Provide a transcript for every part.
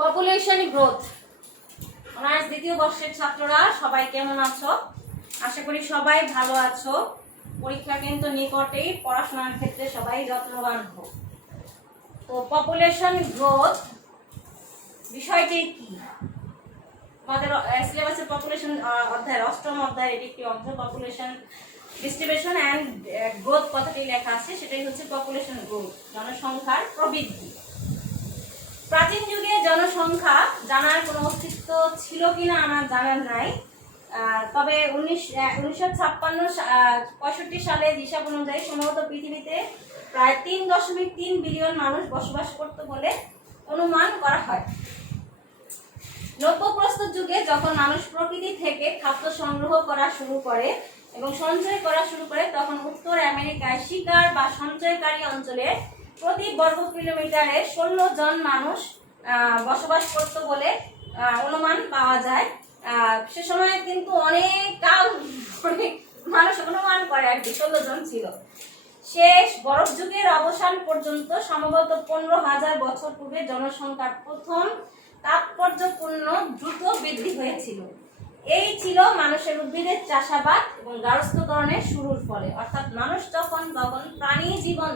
Population growth. Honours দ্বিতীয় বর্ষের ছাত্ররা সবাই কেমন আছো? আশা করি সবাই ভালো আছো। পরীক্ষা কিন্তু নিকটেই, পড়াশোনার ক্ষেত্রে সবাই যত্নবান হোক। তো পপুলেশন গ্রোথ বিষয়টি কি? আমাদের সিলেবাসে পপুলেশন অধ্যায়ের 8ম অধ্যায়ের এটি একটি অংশ। পপুলেশন ডিস্ট্রিবিউশন অ্যান্ড গ্রোথ কথাটি লেখা আছে, সেটাই হচ্ছে পপুলেশন গ্রোথ, জনসংখ্যার প্রবৃদ্ধি। প্রাচীন যুগে জনসংখ্যা জানার কোনো অস্তিত্ব ছিল কিনা আমার জানার নাই, তবে 1965 সালের হিসাব অনুযায়ী সম্ভবত পৃথিবীতে প্রায় 3.3 বিলিয়ন মানুষ বসবাস করত বলে অনুমান করা হয়। নব্যপ্রস্তর যুগে যখন মানুষ প্রকৃতি থেকে খাদ্য সংগ্রহ করা শুরু করে এবং সঞ্চয় করা শুরু করে, তখন উত্তর আমেরিকায় শিকার বা সঞ্চয়কারী অঞ্চলে প্রতি বর্গ কিলোমিটারে 16 জন মানুষ বসবাস করত বলে অনুমান পাওয়া যায়। সে সময় কিন্তু অনেক কাল মানুষ অনুমান করে আর কি 16 জন ছিল। শেষ বরফ যুগের অবসান পর্যন্ত সম্ভবত 15,000 বছর পূর্বে জনসংখ্যার প্রথম তাৎপর্যপূর্ণ দ্রুত বৃদ্ধি হয়েছিল। এই ছিল মানুষের উদ্ভিদের চাষাবাদ এবং গার্হস্থ্যকরণের শুরুর ফলে, অর্থাৎ মানুষ তখন প্রাণী জীবন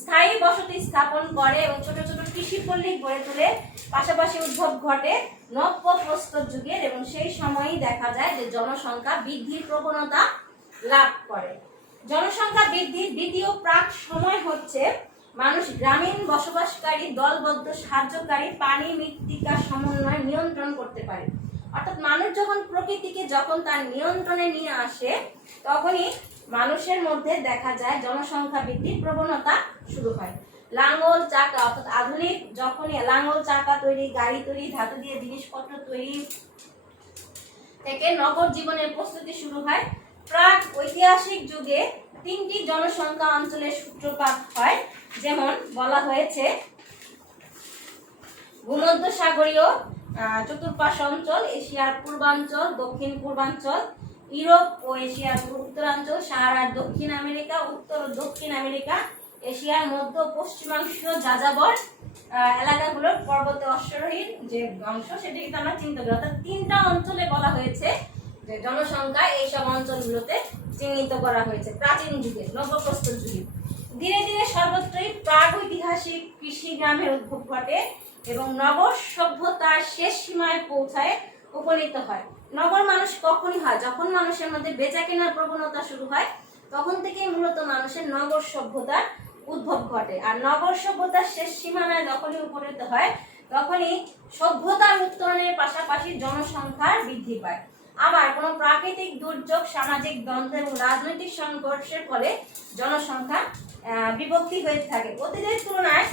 স্থায়ী বসতি স্থাপন করে এবং ছোট ছোট কৃষিপল্লী গড়ে তোলে। পাশাপাশি উদ্ভব ঘটে নব্যপ্রস্তর যুগের, এবং সেই সময়ই দেখা যায় যে জনসংখ্যা বৃদ্ধির প্রবণতা লাভ করে। জনসংখ্যা বৃদ্ধির দ্বিতীয় প্রাক সময় হচ্ছে মানুষ গ্রামীণ বসবাসকারী দলবদ্ধ সাহায্যকারী পানি মৃত্তিকার সমন্বয় নিয়ন্ত্রণ করতে পারে। অর্থাৎ মানুষ যখন প্রকৃতিকে তার নিয়ন্ত্রণে নিয়ে আসে, তখনই মানুষের মধ্যে দেখা যায় জনসংখ্যা বৃদ্ধির প্রবণতা শুরু হয়। লাঙ্গল চাকা, অর্থাৎ আধুনিক যখনই লাঙ্গল চাকা তৈরি, গাড়ি তৈরি, ধাতু দিয়ে জিনিসপত্র তৈরি থেকে নগর জীবনের প্রস্তুতি শুরু হয়। প্রাক ঐতিহাসিক যুগে 3টি জনসংখ্যা অঞ্চলের সূত্রপাত হয়, যেমন বলা হয়েছে ভূমধ্যসাগরীয় চতুর্পাশ অঞ্চল, এশিয়ার পূর্বাঞ্চল, দক্ষিণ পূর্বাঞ্চল, ইউরোপ ও এশিয়ার উত্তরাঞ্চল, সাহারার দক্ষিণ আমেরিকা, উত্তর ও দক্ষিণ আমেরিকা, এশিয়ার মধ্য পশ্চিমাংশীয় যাযাবর এলাকাগুলোর পর্বতে অশ্বরোহীর যে অংশ, সেটা কিন্তু আমরা চিন্তা করি। অর্থাৎ 3টা অঞ্চলে বলা হয়েছে যে জনসংখ্যা এইসব অঞ্চলগুলোতে চিহ্নিত করা হয়েছে প্রাচীন যুগে, নব্যপ্রস্তর যুগে। ধীরে ধীরে সর্বত্রই প্রাগ ঐতিহাসিক কৃষি গ্রামের উদ্ভব ঘটে এবং নগর সভ্যতার শেষ সীমায় পৌঁছায় উপনীত হয়। নগর মানুষ কখনই হয়? যখন মানুষের মধ্যে বেচা কেনার প্রবণতা শুরু হয়, তখন থেকেই মূলত মানুষের নগর সভ্যতার উদ্ভব ঘটে। আর নগর সভ্যতার শেষ সীমানায় যখনই উপনীত হয়, তখনই সভ্যতার উত্তরণের পাশাপাশি জনসংখ্যার বৃদ্ধি পায়। আবার কোনো প্রাকৃতিক দুর্যোগ, সামাজিক দ্বন্দ্ব এবং রাজনৈতিক সংঘর্ষের ফলে জনসংখ্যা বিভক্তি হয়ে থাকে। অতীতের তুলনায়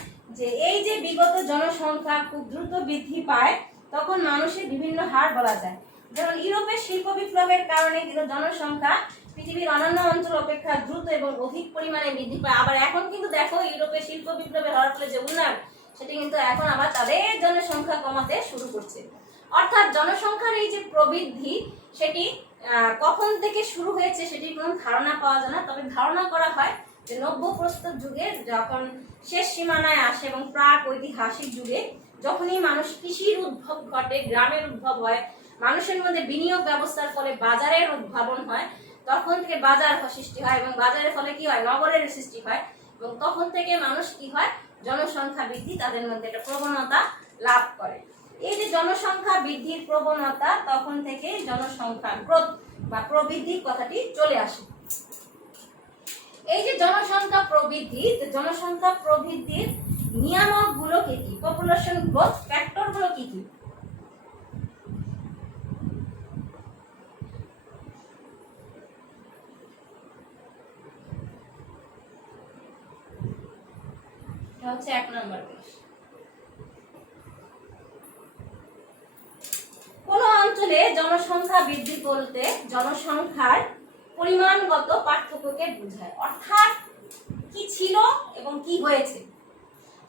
এই যে বিগত জনসংখ্যা খুব দ্রুত বৃদ্ধি পায়, তখন মানুষের বিভিন্ন হার বলা যায়। যেমন ইউরোপের শিল্প বিপ্লবের কারণে কিন্তু জনসংখ্যা পৃথিবীর অন্যান্য অঞ্চল অপেক্ষা দ্রুত এবং অধিক পরিমাণে বৃদ্ধি পায়। আবার এখন কিন্তু দেখো, ইউরোপের শিল্প বিপ্লবের হওয়ার ফলে যে উন্নয়ন, সেটি কিন্তু এখন আবার তাদের জনসংখ্যা কমাতে শুরু করছে। অর্থাৎ জনসংখ্যার এই যে প্রবৃদ্ধি, সেটি কখন থেকে শুরু হয়েছে সেটির কোনো ধারণা পাওয়া যায় না। তবে ধারণা করা হয় যে নব্যপ্রস্তর যুগের যখন শেষ সীমানায় আসে এবং প্রাক ঐতিহাসিক যুগে যখনই মানুষ কৃষির উদ্ভব ঘটে, গ্রামের উদ্ভব হয়, মানুষের মধ্যে বিনিয়োগ ব্যবস্থার ফলে বাজারের উদ্ভাবন হয়, তখন থেকে বাজার সৃষ্টি হয় এবং বাজারের ফলে কি হয়? নগরের সৃষ্টি হয়। এবং তখন থেকে মানুষ কি হয়? জনসংখ্যা বৃদ্ধি, তাদের মধ্যে একটা প্রবণতা লাভ করে। এই যে জনসংখ্যা বৃদ্ধির প্রবণতা, তখন থেকে জনসংখ্যা গ্রোথ বা প্রবৃদ্ধি কথাটি চলে আসে। এই যে জনসংখ্যা প্রবৃদ্ধির নিয়ামক গুলো কি কি? পপুলেশন গ্রোথ ফ্যাক্টর গুলো কি কি? এটা হচ্ছে 1 নম্বর পেজ। কোন অঞ্চলে জনসংখ্যা বৃদ্ধি বলতে জনসংখ্যার পরিমাণগত পার্থক্যকে বোঝায়, অর্থাৎ কি ছিল এবং কি হয়েছে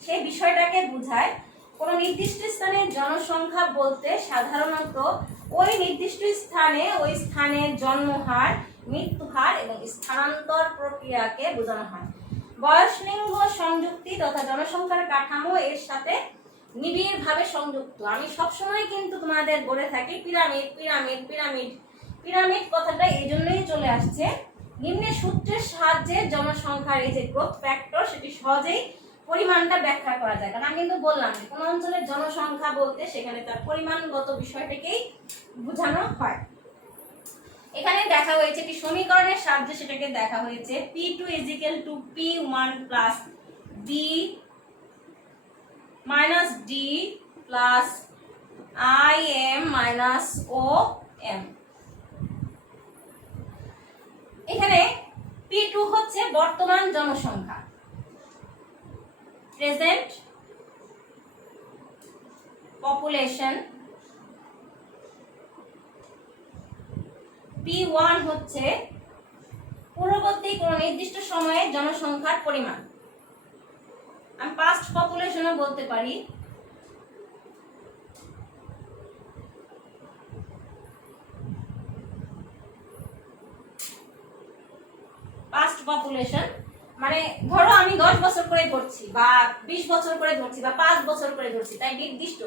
সেই বিষয়টাকে বোঝায়। কোন নির্দিষ্ট স্থানে জনসংখ্যা বলতে সাধারণত ওই নির্দিষ্ট স্থানে ওই স্থানের জন্মহার, মৃত্যুহার এবং স্থানান্তর প্রক্রিয়াকে বোঝানো হয়। বয়স, লিঙ্গ সংযুক্তি তথা জনসংখ্যার কাঠামো এর সাথে নিবিড়ভাবে সংযুক্ত। আমি সবসময় কিন্তু তোমাদের বলে থাকি পিরামিড পিরামিড পিরামিড পিরামিড কথাটা এই জন্যই চলে আসছে, নিম্নের সূত্রের সাহায্যে জনসংখ্যার এই যে গ্রোথ ফ্যাক্টর সেটি সহজেই পরিমাণটা ব্যাখ্যা করা যায়। কারণ আমি কিন্তু বললাম যে কোন অঞ্চলের জনসংখ্যা বলতে সেখানে তার পরিমাণগত বিষয়টাকেই বোঝানো হয়। এখানে দেখা হয়েছে একটি সমীকরণের সাহায্যে সেটাকে দেখা হয়েছে P2 = P1 + B - D + IM - OM। এখানে P2 হচ্ছে বর্তমান জনসংখ্যা, প্রেজেন্ট পপুলেশন। P1 হচ্ছে পূর্ববর্তী কোন নির্দিষ্ট সময়ে জনসংখ্যার পরিমাণ। আমি পাস্ট পপুলেশনও বলতে পারি। পাস্ট পপুলেশন মানে ধরো আমি 10 বছর করে ধরছি বা 20 বছর করে ধরছি বা 5 বছর করে ধরছি, তাই নির্দিষ্ট,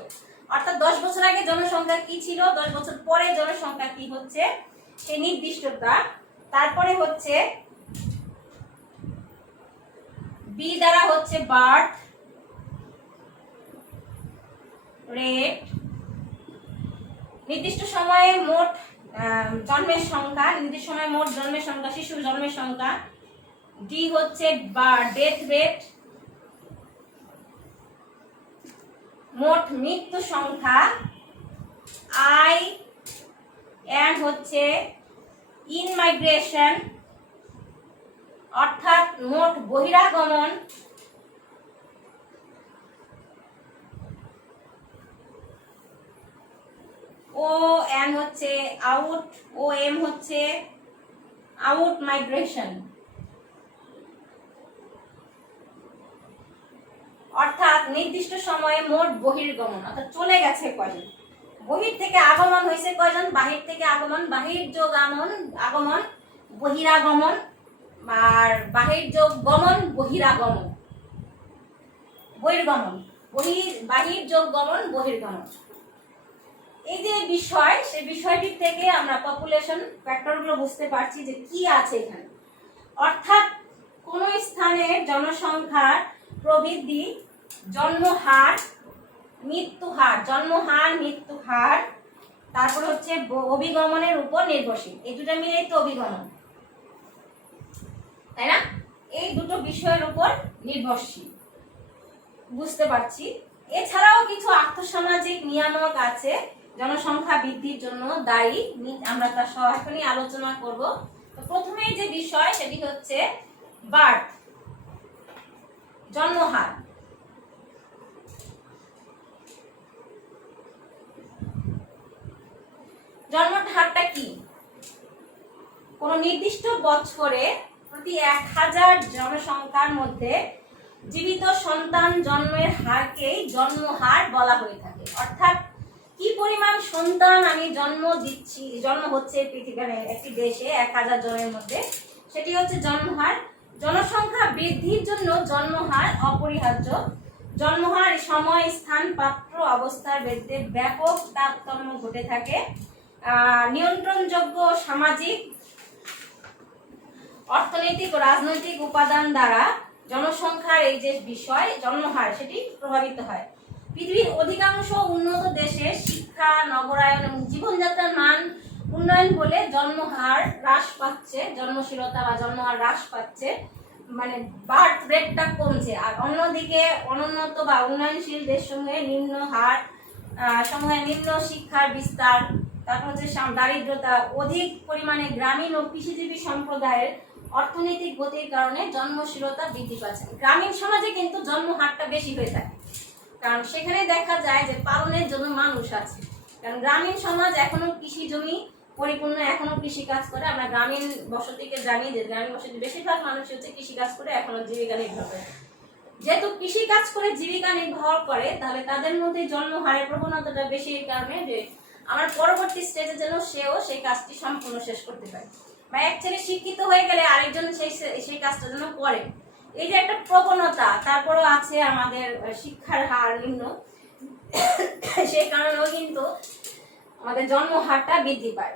অর্থাৎ 10 বছর আগে জনসংখ্যা কি ছিল, 10 বছর পরে জনসংখ্যা কি হচ্ছে সেই নির্দিষ্টতা। তারপরে হচ্ছে বি দ্বারা হচ্ছে বার্থ রেট, নির্দিষ্ট সময়ে মোট জন্মের সংখ্যা, নির্দিষ্ট সময়ে মোট জন্মের সংখ্যা, শিশুর জন্মের সংখ্যা। ডি হচ্ছে ডেথ রেট, মোট মৃত্যু সংখ্যা। আই এন হচ্ছে ইন মাইগ্রেশন, অর্থাৎ মোট বহিরাগমন। ও এন হচ্ছে আউট, ও এম হচ্ছে আউট মাইগ্রেশন, অর্থাৎ নির্দিষ্ট সময়ে মোট বহির্গমন, অর্থাৎ চলে গেছে কয়জন, বহির থেকে আগমন হয়েছে কয়জন, বাহির থেকে আগমন, বাহির যোগ আগমন বহিরাগমন, আর বাহির যোগ গমন বহিরাগমন, বহির্গমন, বাহির যোগ গমন বহির্গমন। এই যে বিষয়, সেই বিষয়টির থেকে আমরা পপুলেশন ফ্যাক্টরগুলো বুঝতে পারছি যে কি আছে এখানে। অর্থাৎ কোন স্থানের জনসংখ্যার প্রবৃদ্ধি জন্মহার মৃত্যু হার, জন্মহার মৃত্যু হার, তারপর হচ্ছে অভিগমনের উপর নির্ভরশীল। এই দুটো মিলেই তো অভিগমন, তাই না? এই দুটো বিষয়ের উপর নির্ভরশীল বুঝতে পারছি। এছাড়াও কিছু আর্থসামাজিক নিয়ামক আছে জনসংখ্যা বৃদ্ধির জন্য দায়ী, আমরা তার এখনই আলোচনা করব। তো প্রথমেই যে বিষয় সেটি হচ্ছে বার্থ, জন্মহার। জন্মহারটা কি? কোন নির্দিষ্ট বছরে প্রতি 1000 জনসংখ্যার মধ্যে জীবিত সন্তান জন্মের হারকেই জন্মহার বলা হয়ে থাকে। অর্থাৎ কি পরিমাণ সন্তান আমি জন্ম হচ্ছে পৃথিবীর একটি দেশে 1000 জনের মধ্যে, সেটি হচ্ছে জন্মহার। জনসংখ্যা বৃদ্ধির জন্য জন্মহার অপরিহার্য। জন্মহার সময়, স্থান, পাত্র, অবস্থার ভেদে ব্যাপক তারতম্য ঘটে থাকে। নিয়ন্ত্রণযোগ্য সামাজিক, অর্থনৈতিক ও রাজনৈতিক উপাদান দ্বারা জনসংখ্যার এই যে বিষয় জন্মহার সেটি প্রভাবিত হয়। পৃথিবীর অধিকাংশ উন্নত দেশে শিক্ষা, নগরায়ন এবং জীবনযাত্রার মান উন্নয়ন বলে জন্মহার হ্রাস পাচ্ছে, জন্মশীলতা বা জন্মহার হ্রাস পাচ্ছে, মানে বার্থ রেটটা কমছে। আর অন্যদিকে অনুন্নত বা উন্নয়নশীল দেশসমূহে নিম্ন হার সমূহে নিম্ন শিক্ষার বিস্তার, তারপর হচ্ছে দারিদ্রতা, অধিক পরিমাণে গ্রামীণ ও কৃষিজীবী সম্প্রদায়ের অর্থনৈতিক গতির কারণে জন্মশীলতা বৃদ্ধি পাচ্ছে। গ্রামীণ সমাজে কিন্তু জন্মহারটা বেশি হয়ে থাকে, কারণ সেখানে দেখা যায় যে পালনের জন্য মানুষ আছে। কারণ গ্রামীণ সমাজ এখনো কৃষি জমি পরিপূর্ণ, এখনো কৃষি কাজ করে। আমরা গ্রামীণ বসতিকে জানি যে গ্রামীণ বসতি বেশিরভাগ মানুষ হচ্ছে কৃষি কাজ করে এখনো জীবিকা নির্ভর করে। যেহেতু কৃষি কাজ করে জীবিকা নির্ভর করে, তাহলে তাদের মধ্যে জন্মহারের প্রবণতাটা বেশি, এই কারণে যে আমার পরবর্তী স্টেজে যেন সেও সেই কাজটি সম্পূর্ণ শেষ করতে পারে, বা এক ছেলে শিক্ষিত হয়ে গেলে আরেকজন সেই কাজটা যেন করে। এই যে একটা প্রবণতা। তারপরেও আছে আমাদের শিক্ষার হার নিম্ন। সেই কারণেও কিন্তু আমাদের জন্ম হারটা বৃদ্ধি পায়।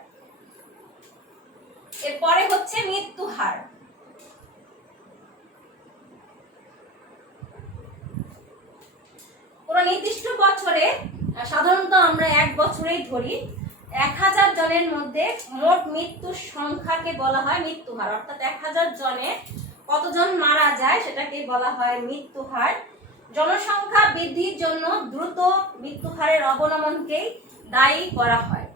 এরপরে হচ্ছে মৃত্যু হার। কোন নির্দিষ্ট বছরে, সাধারণত আমরা এক বছরেই ধরি, 1000 জনের মধ্যে মোট মৃত্যুর সংখ্যাকে বলা হয় মৃত্যু হার। অর্থাৎ 1000 জনে কতজন মারা যায় সেটাকে বলা হয় মৃত্যু হার। জনসংখ্যা বৃদ্ধির জন্য দ্রুত মৃত্যু হারের অবনমনকেই দায়ী করা হয়।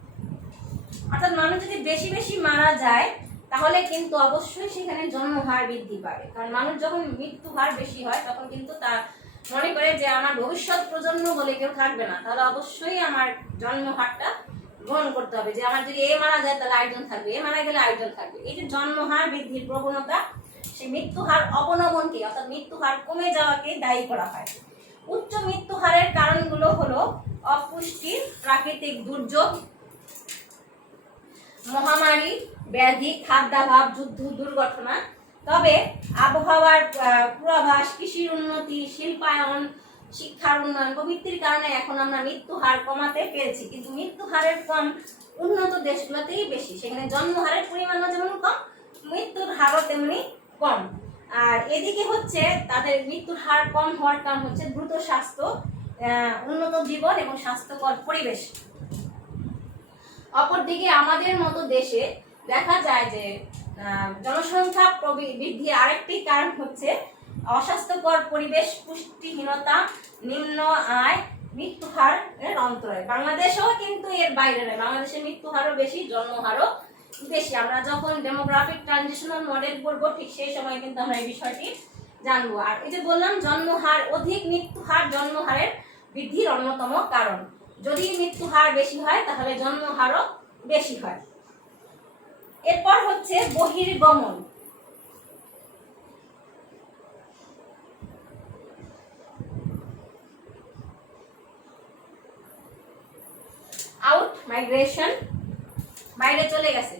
অর্থাৎ মানুষ যদি বেশি বেশি মারা যায় তাহলে কিন্তু অবশ্যই সেখানে জন্মহার বৃদ্ধি পাবে। কারণ মানুষ যখন মৃত্যু হার বেশি হয় তখন কিন্তু তার মনে করে যে আমার ভবিষ্যৎ প্রজন্ম বলে কেউ থাকবে না, তাহলে অবশ্যই আমার জন্ম হারটা গ্রহণ করতে হবে। যে আমার যদি এ মারা যায় তাহলে আরেকজন থাকবে, এ মারা গেলে আরেকজন থাকবে। এই যে জন্মহার বৃদ্ধির প্রবণতা, সেই মৃত্যু হার অবনমনকে অর্থাৎ মৃত্যু হার কমে যাওয়াকে দায়ী করা হয়। উচ্চ মৃত্যু হারের কারণগুলো হলো অপুষ্টি, প্রাকৃতিক দুর্যোগ, মহামারী, ব্যাধি, খাদ্যাভাব, যুদ্ধ, দুর্ঘটনা। তবে আবহাওয়ার পূর্বাভাস, কৃষির উন্নতি, শিল্পায়ন, শিক্ষার উন্নয়ন প্রভৃতির কারণে এখন আমরা মৃত্যু হার কমাতে পেরেছি। কিন্তু মৃত্যু হারের কম উন্নত দেশগুলোতেই বেশি। সেখানে জন্ম হারের পরিমাণও যেমন কম, মৃত্যুর হারও তেমনি কম। আর এদিকে হচ্ছে তাদের মৃত্যুর হার কম হওয়ার কারণ হচ্ছে দ্রুত স্বাস্থ্য, উন্নত জীবন এবং স্বাস্থ্যকর পরিবেশ। অপরদিকে আমাদের মতো দেশে দেখা যায় যে জনসংখ্যা বৃদ্ধির আরেকটি কারণ হচ্ছে অস্বাস্থ্যকর পরিবেশ, পুষ্টিহীনতা, নিম্ন আয়, মৃত্যু হারের অন্তরায়। বাংলাদেশেও কিন্তু এর বাইরে নয়, বাংলাদেশের মৃত্যু হারও বেশি, জন্ম হারও বেশি। আমরা যখন ডেমোগ্রাফিক ট্রানজিশনাল মডেল করব ঠিক সেই সময় কিন্তু আমরা এই বিষয়টি জানবো। আর এই যে বললাম জন্ম হার অধিক, মৃত্যু হার জন্ম হারের বৃদ্ধির অন্যতম কারণ। যদি মৃত্যু হার বেশি হয় তাহলে জন্ম হারও বেশি হয়। এরপর হচ্ছে বহির্গমন। আউট মাইগ্রেশন, বাইরে চলে গেছে,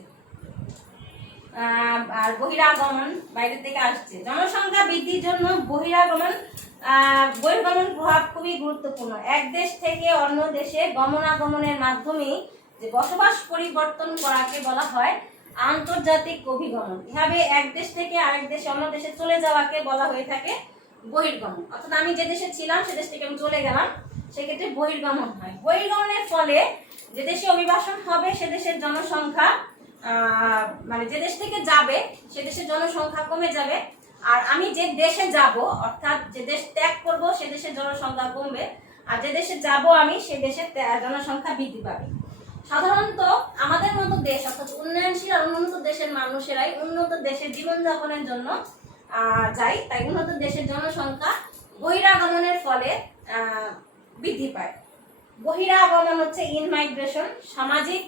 আর বহিরাগমন, বাইরে থেকে আসছে। জনসংখ্যা বৃদ্ধির জন্য বহিরাগমন প্রভাব খুবই গুরুত্বপূর্ণ। এক দেশ থেকে অন্য দেশে গমনাগমনের মাধ্যমে যে বসবাস পরিবর্তন করাকে বলা হয় আন্তর্জাতিক অভিগমন। এভাবে এক দেশ থেকে আরেক দেশে, অন্য দেশে চলে যাওয়াকে বলা হয়ে থাকে বহির্গমন। অর্থাৎ আমি যে দেশে ছিলাম সে দেশ থেকে আমি চলে গেলাম, সেক্ষেত্রে বহির্গমন হয়। বহির্গমনের ফলে যে দেশে অভিবাসন হবে সে দেশের জনসংখ্যা, মানে যে দেশ থেকে যাবে সে দেশের জনসংখ্যা কমে যাবে। আর আমি যে দেশে যাব, অর্থাৎ যে দেশ ত্যাগ করব সে দেশের জনসংখ্যা কমবে, আর যে দেশে যাব আমি সে দেশের জনসংখ্যা বৃদ্ধি পাবে। সাধারণত আমাদের মতো দেশ, অর্থাৎ উন্নয়নশীল আর উন্নত দেশের মানুষেরাই উন্নত দেশের জীবনযাপনের জন্য যায়। তাই উন্নত দেশের জনসংখ্যা বহিরাগমনের ফলে বৃদ্ধি পায়। বহিরাগমন হচ্ছে ইনমাইগ্রেশন, সামাজিক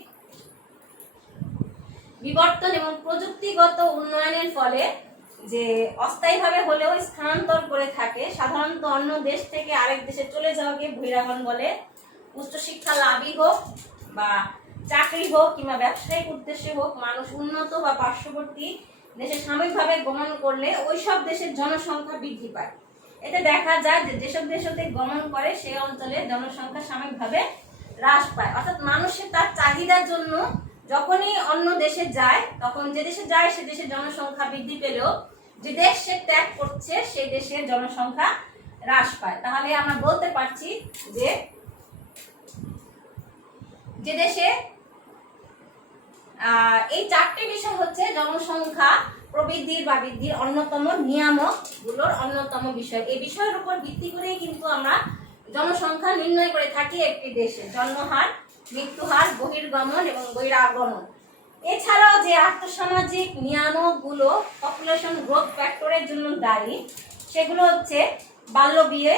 বিবর্তন এবং প্রযুক্তিগত উন্নয়নের ফলে যে অস্থায়ীভাবে হলেও স্থানান্তর করে থাকে, সাধারণত অন্য দেশ থেকে আরেক দেশে চলে যাওয়াকে বহিরাগমন বলে। উচ্চশিক্ষা লাভই হোক বা চাকরি হোক কিংবা ব্যবসায়িক উদ্দেশ্যে হোক, মানুষ উন্নত বা পার্শ্ববর্তী দেশে সাময়িকভাবে গমন করলে ওইসব দেশের জনসংখ্যা বৃদ্ধি পায়। এতে দেখা যায় যে যেসব দেশতে গমন করে সেই অঞ্চলে জনসংখ্যা সাময়িকভাবে হ্রাস পায়। অর্থাৎ মানুষের তার চাহিদার জন্য যখনই অন্য দেশে যায়, তখন যে দেশে যায় সে দেশের জনসংখ্যা বৃদ্ধি পেলেও যে দেশ সে ত্যাগ করছে সেই দেশের জনসংখ্যা হ্রাস পায়। তাহলে আমরা বলতে পারছি যে যে দেশে এই চারটি বিষয় হচ্ছে জনসংখ্যা প্রবৃদ্ধির বা বৃদ্ধির অন্যতম নিয়ামক গুলোর অন্যতম বিষয়। এই বিষয়ের উপর ভিত্তি করেই কিন্তু আমরা জনসংখ্যা নির্ণয় করে থাকি একটি দেশে। জন্মহার, মৃত্যুহার, বহির্গমন এবং বহিরাগমন। এছাড়াও যে আর্থসামাজিক নিয়ামক গুলো পপুলেশন গ্রোথ ফ্যাক্টরের জন্য দায়ী, সেগুলো হচ্ছে বাল্য বিয়ে।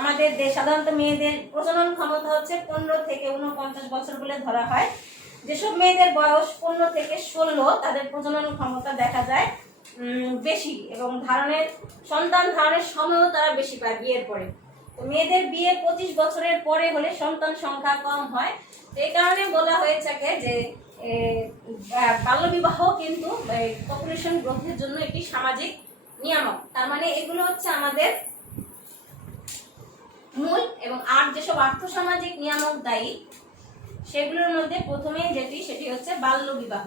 আমাদের দেশ সাধারণত মেয়েদের প্রজনন ক্ষমতা হচ্ছে 15 থেকে 49 বছর বলে ধরা হয়। যেসব মেয়েদের বয়স 15 থেকে 16 তাদের প্রজনন ক্ষমতা দেখা যায় বেশি এবং সন্তান ধারণের সময়ও তারা বেশি পায় বিয়ের পরে। তো মেয়েদের বিয়ে 25 বছরের পরে হলে সন্তান সংখ্যা কম হয়। এই কারণে বলা হয়ে থাকে যে বাল্যবিবাহ কিন্তু পপুলেশন গ্রোথের জন্য একটি সামাজিক নিয়ামক। তার মানে এগুলো হচ্ছে আমাদের মূল এবং আর যেসব আর্থসামাজিক নিয়ামক দায়ী সেগুলোর মধ্যে প্রথমে সেটি হচ্ছে বাল্য বিবাহ।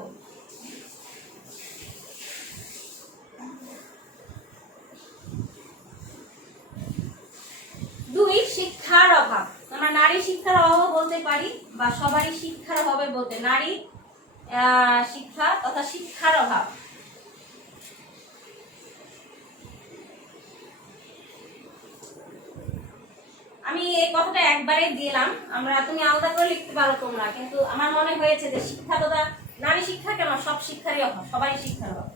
দুই, শিক্ষার অভাব। আমরা নারী শিক্ষার অভাব বলতে পারি বা সবারই শিক্ষার অভাবে বলতে নারী শিক্ষা তথা শিক্ষার অভাব। আমি এই কথাটা একবারে দিলাম, তুমি আলাদা করে লিখতে পারো তোমরা, কিন্তু আমার মনে হয়েছে যে শিক্ষা তথা নারী শিক্ষা কেন, সব শিক্ষারই অভাব, সবারই শিক্ষার অভাব।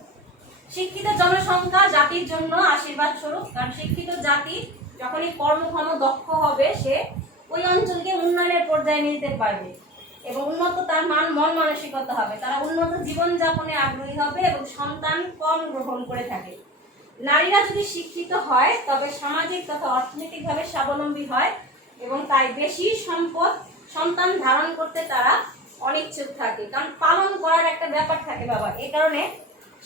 শিক্ষিত জনসংখ্যা জাতির জন্য আশীর্বাদ স্বরূপ, কারণ শিক্ষিত জাতি যখনই কর্মক্ষম দক্ষ হবে সে ওই অঞ্চলকে উন্নয়নের পর্যায়ে নিতে পারবে এবং উন্নত তার মন মানসিকতা হবে, তারা উন্নত জীবনযাপনে আগ্রহী হবে এবং সন্তান কম গ্রহণ করে থাকে। নারীরা যদি শিক্ষিত হয় তবে সামাজিক তথা অর্থনৈতিকভাবে স্বাবলম্বী হয় এবং তাই বেশি সন্তান ধারণ করতে তারা অনিচ্ছুক থাকে, কারণ পালন করার একটা ব্যাপার থাকে বাবা। এই কারণে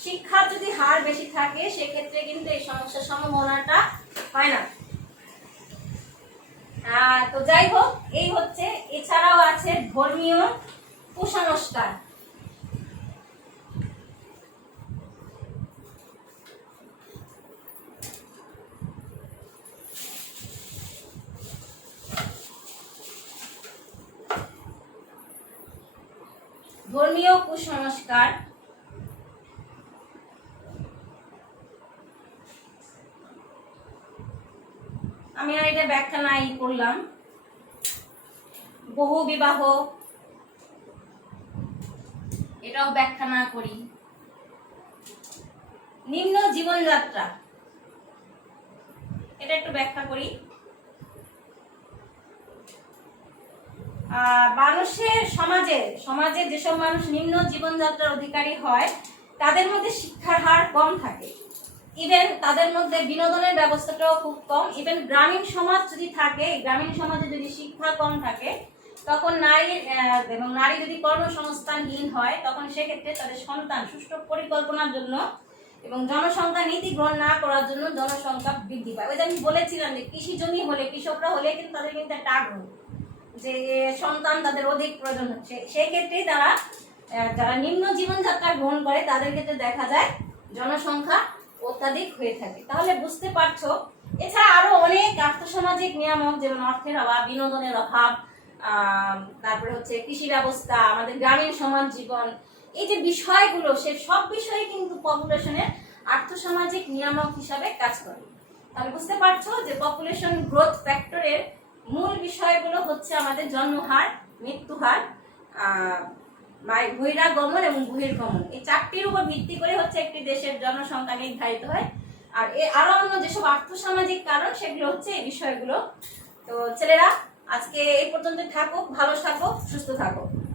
শিক্ষার যদি হার বেশি থাকে সেক্ষেত্রে কিন্তু এই সমস্যার সম্ভাবনাটা হয় না। তো যাই হোক, এই হচ্ছে। এছাড়াও আছে ধর্মীয় কুসংস্কার। ধর্মীয় কুসংস্কার আমি আর এটা ব্যাখ্যা নাই করলাম। বহু বিবাহ, এটাও ব্যাখ্যা না করি। নিম্ন জীবনযাত্রা, এটা একটু ব্যাখ্যা করি। মানুষের সমাজে যেসব মানুষ নিম্ন জীবনযাত্রার অধিকারী হয় তাদের মধ্যে শিক্ষার হার কম থাকে, ইভেন তাদের মধ্যে বিনোদনের ব্যবস্থাটাও খুব কম। ইভেন গ্রামীণ সমাজ যদি থাকে, গ্রামীণ সমাজে যদি শিক্ষা কম থাকে তখন নারী যদি কর্মসংস্থানহীন হয় তখন সেক্ষেত্রে তাদের সন্তান সুষ্ঠু পরিকল্পনার জন্য এবং জনসংখ্যা নীতি গ্রহণ না করার জন্য জনসংখ্যা বৃদ্ধি পায়। ওই যে আমি বলেছিলাম যে কৃষি জমি হলে, কৃষকরা হলে কিন্তু তাদের কিন্তু একটা আগ্রহ যে সন্তান তাদের অধিক প্রয়োজন হচ্ছে, সেই ক্ষেত্রেই যারা নিম্ন জীবনযাত্রা গ্রহণ করে তাদের ক্ষেত্রে দেখা যায় জনসংখ্যা অত্যাধিক হয়ে থাকে। তাহলে বুঝতে পারছো, এছাড়া আরো অনেক আর্থসামাজিক নিয়ামক, যেমন অর্থের অভাব, বিনোদনের অভাব, তারপরে হচ্ছে কৃষি ব্যবস্থা, আমাদের গ্রামীণ সমাজ জীবন, এই যে বিষয়গুলো, সে সব বিষয়ে কিন্তু পপুলেশনের আর্থসামাজিক নিয়ামক হিসাবে কাজ করে। তাহলে বুঝতে পারছো যে পপুলেশন গ্রোথ ফ্যাক্টরের মূল বিষয়গুলো হচ্ছে আমাদের জন্মহার, মৃত্যুহার, বহিরাগমন এবং বহির্গমন। এই চারটির উপর ভিত্তি করে হচ্ছে একটি দেশের জনসংখ্যা নির্ধারিত হয়। আর আরো অন্য যেসব আর্থসামাজিক কারণ সেগুলো হচ্ছে এই বিষয়গুলো। তো ছেলেরা আজকে এই পর্যন্ত থাকো, ভালো থাকো, সুস্থ থাকো।